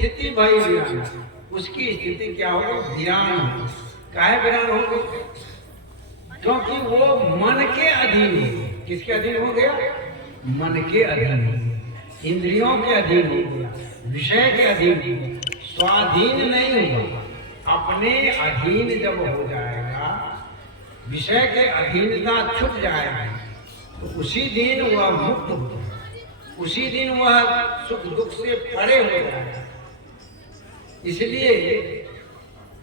स्थिति भाई वीरान, उसकी स्थिति क्या होगी? वीरान। काहे वीरान हो गई? क्योंकि वो मन के अधीन हो। किसके अधीन हो गया? मन के अधीन, इंद्रियों के अधीन हो गया, विषय के अधीन हो गया, स्वाधीन नहीं होगा। अपने अधीन जब हो जाएगा, विषय के अधीनता छूट जाएगा, तो उसी दिन वह मुक्त हो जाएगा, उसी दिन वह सुख दुख से परे हो जाएगा। इसलिए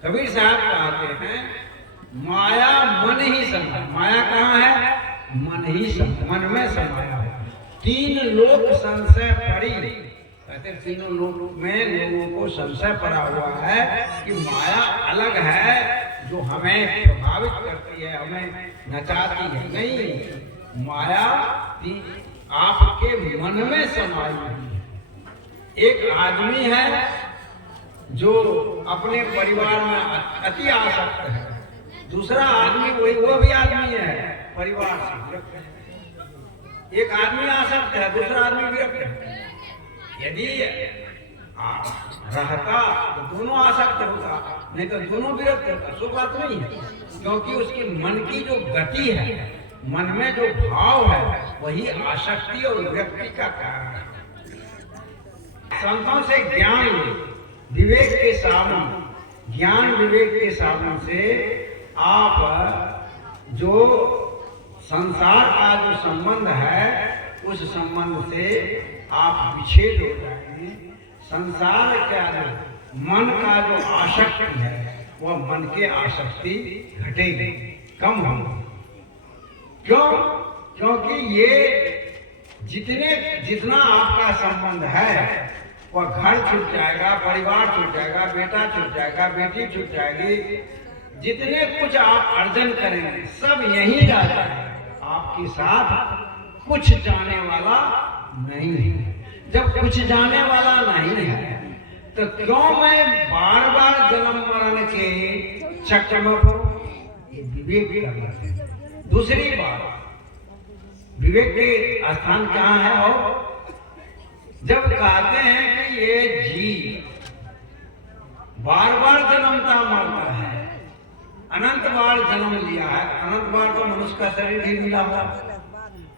कबीर साहब कहते हैं माया मन ही समा। माया कहाँ है? मन ही समा, मन में समाया है। तीन लोक संशय पड़ी, कहते तीनों लोक में लोगों को संशय पड़ा हुआ है कि माया अलग है जो हमें प्रभावित करती है, हमें नचाती है। नहीं, माया आपके मन में समाई है। एक आदमी है जो अपने परिवार में अति आसक्त है, दूसरा आदमी वो भी आदमी है परिवार से विरक्त है। एक आदमी आसक्त है, दूसरा आदमी विरक्त है। यदि रहता तो दोनों आसक्त होता, नहीं तो दोनों विरक्त होता। सो बात नहीं है, क्योंकि उसकी मन की जो गति है, मन में जो भाव है, वही आसक्ति और विरक्ति का कारण है। संतों से ज्ञान विवेक के साधन, ज्ञान विवेक के साधन से आप जो संसार का जो संबंध है, उस संबंध से आप विच्छेद हो जाएंगे। संसार का जो मन का जो आसक्ति है, वह मन के आसक्ति घटेगी, कम होगी। क्यों? क्योंकि ये जितना आपका संबंध है, वह घर छूट जाएगा, परिवार छूट जाएगा, बेटा छूट जाएगा, बेटी छूट जाएगी। जितने कुछ आप अर्जन करेंगे सब यही रह जाएगा, आपके साथ कुछ जाने वाला नहीं है। जब कुछ जाने वाला नहीं है तो क्यों मैं बार बार जन्म मरण के चक्कर में पड़ूं? ये विवेक करना है। दूसरी बात, विवेक के स्थान कहाँ है? और जब कहते हैं कि ये जीव बार बार जन्मता मरता है, अनंत बार जन्म लिया है, अनंत बार तो मनुष्य का शरीर ही मिला हुआ,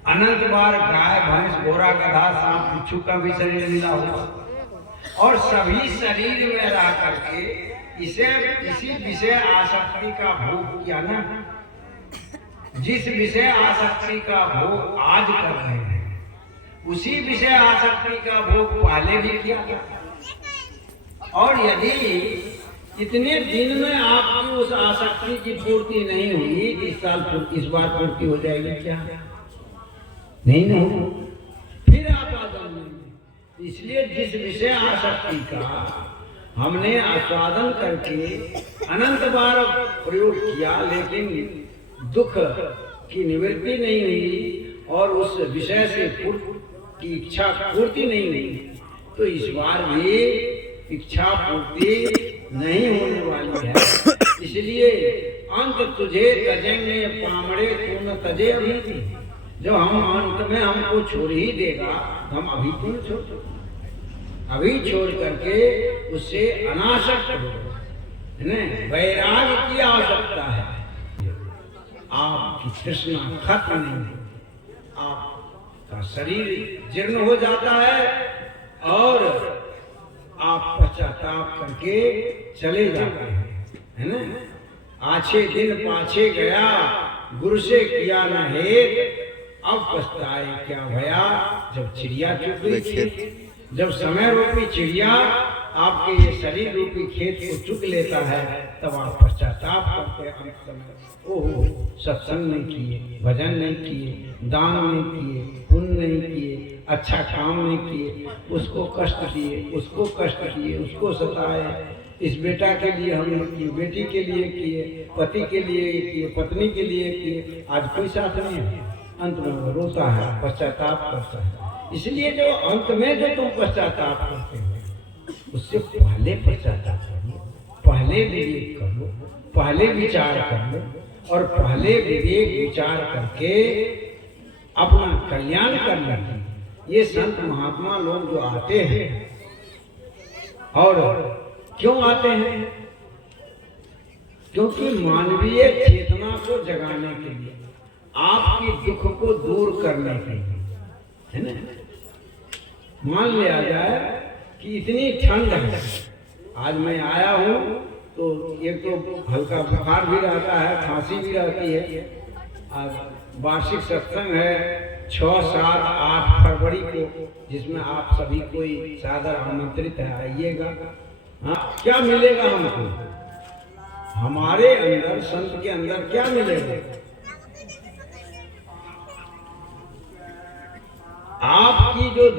अनंत बार गाय भैंस घोड़ा गधा सांप बिच्छू का भी शरीर मिला हुआ, और सभी शरीर में रह करके इसी विषय आसक्ति का भोग किया ना। जिस विषय आसक्ति का भोग आज कर रहे हैं, उसी विषय आसक्ति का भोग पहले भी किया था। और यदि इतने दिन में आपकी उस आसक्ति की पूर्ति नहीं हुई, इस बार पूर्ति हो जाएगी क्या? नहीं होगी, फिर आप आ जाएंगे। इसलिए जिस विषय आसक्ति का हमने आस्वादन करके अनंत बार प्रयोग किया, लेकिन दुख की निवृत्ति नहीं हुई और उस विषय से की इच्छा पूर्ति नहीं हुई, तो इस बार भी इच्छा पूर्ति नहीं होने वाली है। इसलिए अंत तुझे तजेंगे पामड़े तू न तजे अभी थी। जब हम अंत में हमको छोड़ ही देगा, हम अभी क्यों छोड़? अभी छोड़ करके उससे अनासक्त हो, वैराग्य की आवश्यकता है। आपकी तृष्णा खत्म नहीं, आपका शरीर जीर्ण हो जाता है और आप पश्चाताप करके चले जाते हैं, है ना। आछे दिन पाछे गया, गुरु से किया न हेत, अब पछताए क्या भया। जब चिड़िया चुग गई थी, जब समय रूपी चिड़िया आपके ये शरीर रूपी खेत को चुग लेता है, तब आप पश्चाताप करते हैं। ओहो, सत्संग नहीं किए, भजन नहीं किए, दान नहीं किए, पुण्य नहीं किए, अच्छा काम नहीं किए, उसको कष्ट दिए, उसको कष्ट दिए, उसको सताए। इस बेटा के लिए हमने किए, बेटी के लिए किए, पति के लिए किए, पत्नी के लिए किए, आज कोई साथ नहीं है। अंत में रोता है, पश्चाताप करता है। इसलिए जो अंत में जो तुम पश्चाताप करते हो, उससे पहले पश्चाताप करो, पहले विवेक करो, पहले विचार कर लो, और पहले विवेक विचार करके अपना कल्याण करना। ये संत महात्मा लोग जो आते हैं, और क्यों आते हैं? क्योंकि मानवीय चेतना को जगाने के लिए, आपके दुख को दूर करने के लिए, है ना। मान लिया जाए कि इतनी ठंड है, आज मैं आया हूँ तो एक तो हल्का बुखार भी रहता है, खांसी भी रहती है। आज वार्षिक सत्संग है 6, 7, 8 फरवरी को, जिसमें आप सभी कोई सादर आमंत्रित है, आइएगा। हाँ, क्या मिलेगा हमको? हमारे अंदर, संत के अंदर क्या मिलेगा? आपकी जो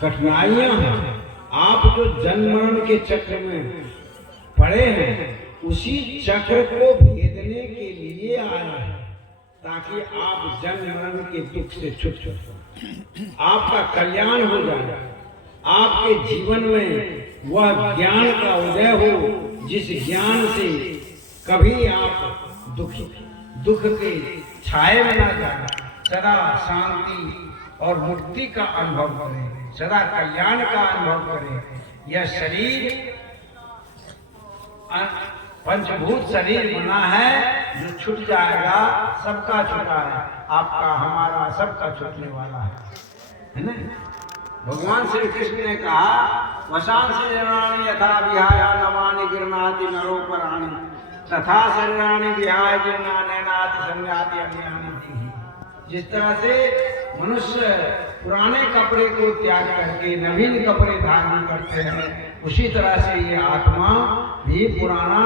कठिनाइयां हैं, आप जो जन्म मरण के चक्र में पड़े हैं, उसी चक्र को भेदने के लिए आए हैं, ताकि आप जन्म मरण के दुख से छूट सकें, आपका कल्याण हो जाए, आपके जीवन में वह ज्ञान का उदय हो, जिस ज्ञान से कभी आप दुख के छाए में न जाए, सदा शांति और मुक्ति का अनुभव करें, सदा कल्याण का अनुभव करें। यह शरीर पंचभूत शरीर बना है, जो छूट जाएगा, सबका छूटा है, आपका, हमारा, सबका छूटने वाला है ना। भगवान श्री कृष्ण ने कहा, वशान शरीराणि यथा विहाय नवानि गृह्णाति नरोपराणि तथा शरीराणि विहाय जीर्णानेनाति संयाति अन्यानि दीहि। जिस तरह से मनुष्य पुराने कपड़े को त्याग करके नवीन कपड़े धारण करते हैं, उसी तरह से ये आत्मा भी पुराना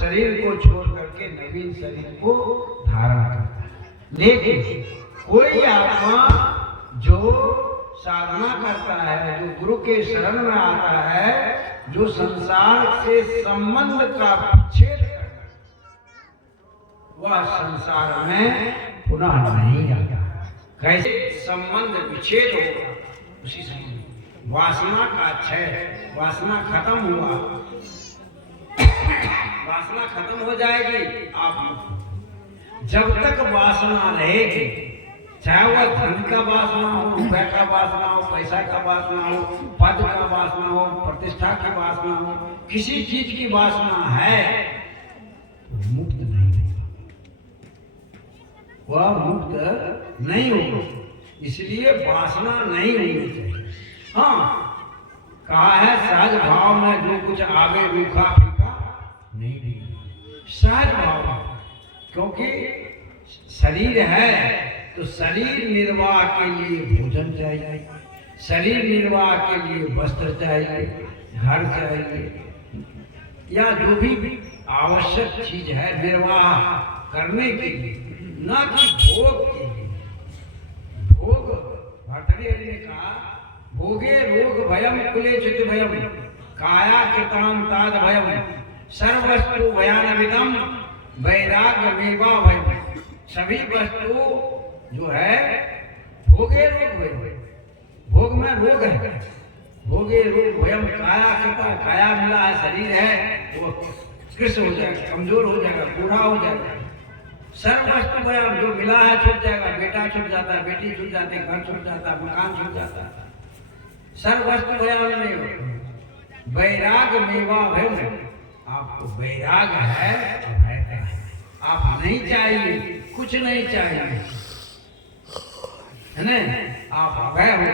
शरीर को छोड़ करके नवीन शरीर को धारण करता है। लेकिन कोई आत्मा जो साधना करता है, जो गुरु के शरण में आता है, जो संसार से संबंध का विच्छेद करता है, वह संसार में पुनः नहीं आता। कैसे संबंध विच्छेद होगा? उसी समय वासना का क्षय, वासना खत्म हुआ, वासना खत्म हो जाएगी, आप जब तक वासना रहेगी, चाहे वह धन का वासना हो, रुपए का वासना हो, पैसा का वासना हो, पद का वासना हो, प्रतिष्ठा की वासना हो, किसी चीज की वासना है, मुक्त नहीं होगा, वह मुक्त नहीं होगा। इसलिए वासना नहीं होनी चाहिए। हाँ, कहा है सहज भाव में जो कुछ आवे रूखा फीका नहीं देना, सहज भाव, क्योंकि शरीर है तो शरीर निर्वाह के लिए भोजन चाहिए, शरीर निर्वाह के लिए वस्त्र चाहिए, घर चाहिए, या जो भी आवश्यक चीज है निर्वाह करने के लिए, न कि भोग के लिए। भोग, भर्तृहरि ने कहा, भोगे रोग भयम कुले चित भयम काया कृताम ताद भयम सर्वस्तु भयानविदम वैराग्य मेवा भयम। सभी वस्तु जो है भोगे रोग भय, भोग में रोग है, भोगे रोग भयम काया कृता, काया मिला है, शरीर है, वो कृष्ण हो जाएगा, कमजोर हो जाएगा, बूढ़ा हो जाएगा। सर्वस्तु भयम, जो मिला है छूट जाएगा, बेटा छूट जाता है, बेटी छूट जाती है, घर छूट जाता है, मकान छूट जाता है। सर्वस्तु भयम में वैराग मेवा भयम, आपको वैराग है, आप नहीं चाहिए, कुछ नहीं चाहिए, है ना, आप अभय हो,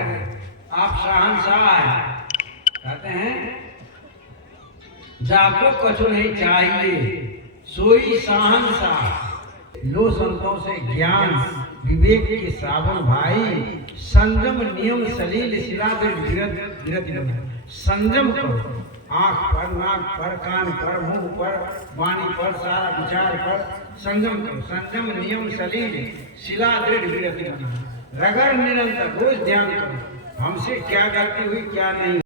आप शहंशाह हैं। कहते हैं जाको कछु नहीं चाहिए सोई शहंशाह। लो संतों से ज्ञान विवेक के सावन भाई, संयम नियम सलील शिला विरत। संयम करो, आंख पर, नाक पर, कान पर, मुंह पर, वाणी पर, सारा विचार पर संयम करो। संयम नियम सलील शिला दृढ़ विरत, रगर निरंतर रोज ध्यान करो, हमसे क्या गलती हुई क्या नहीं।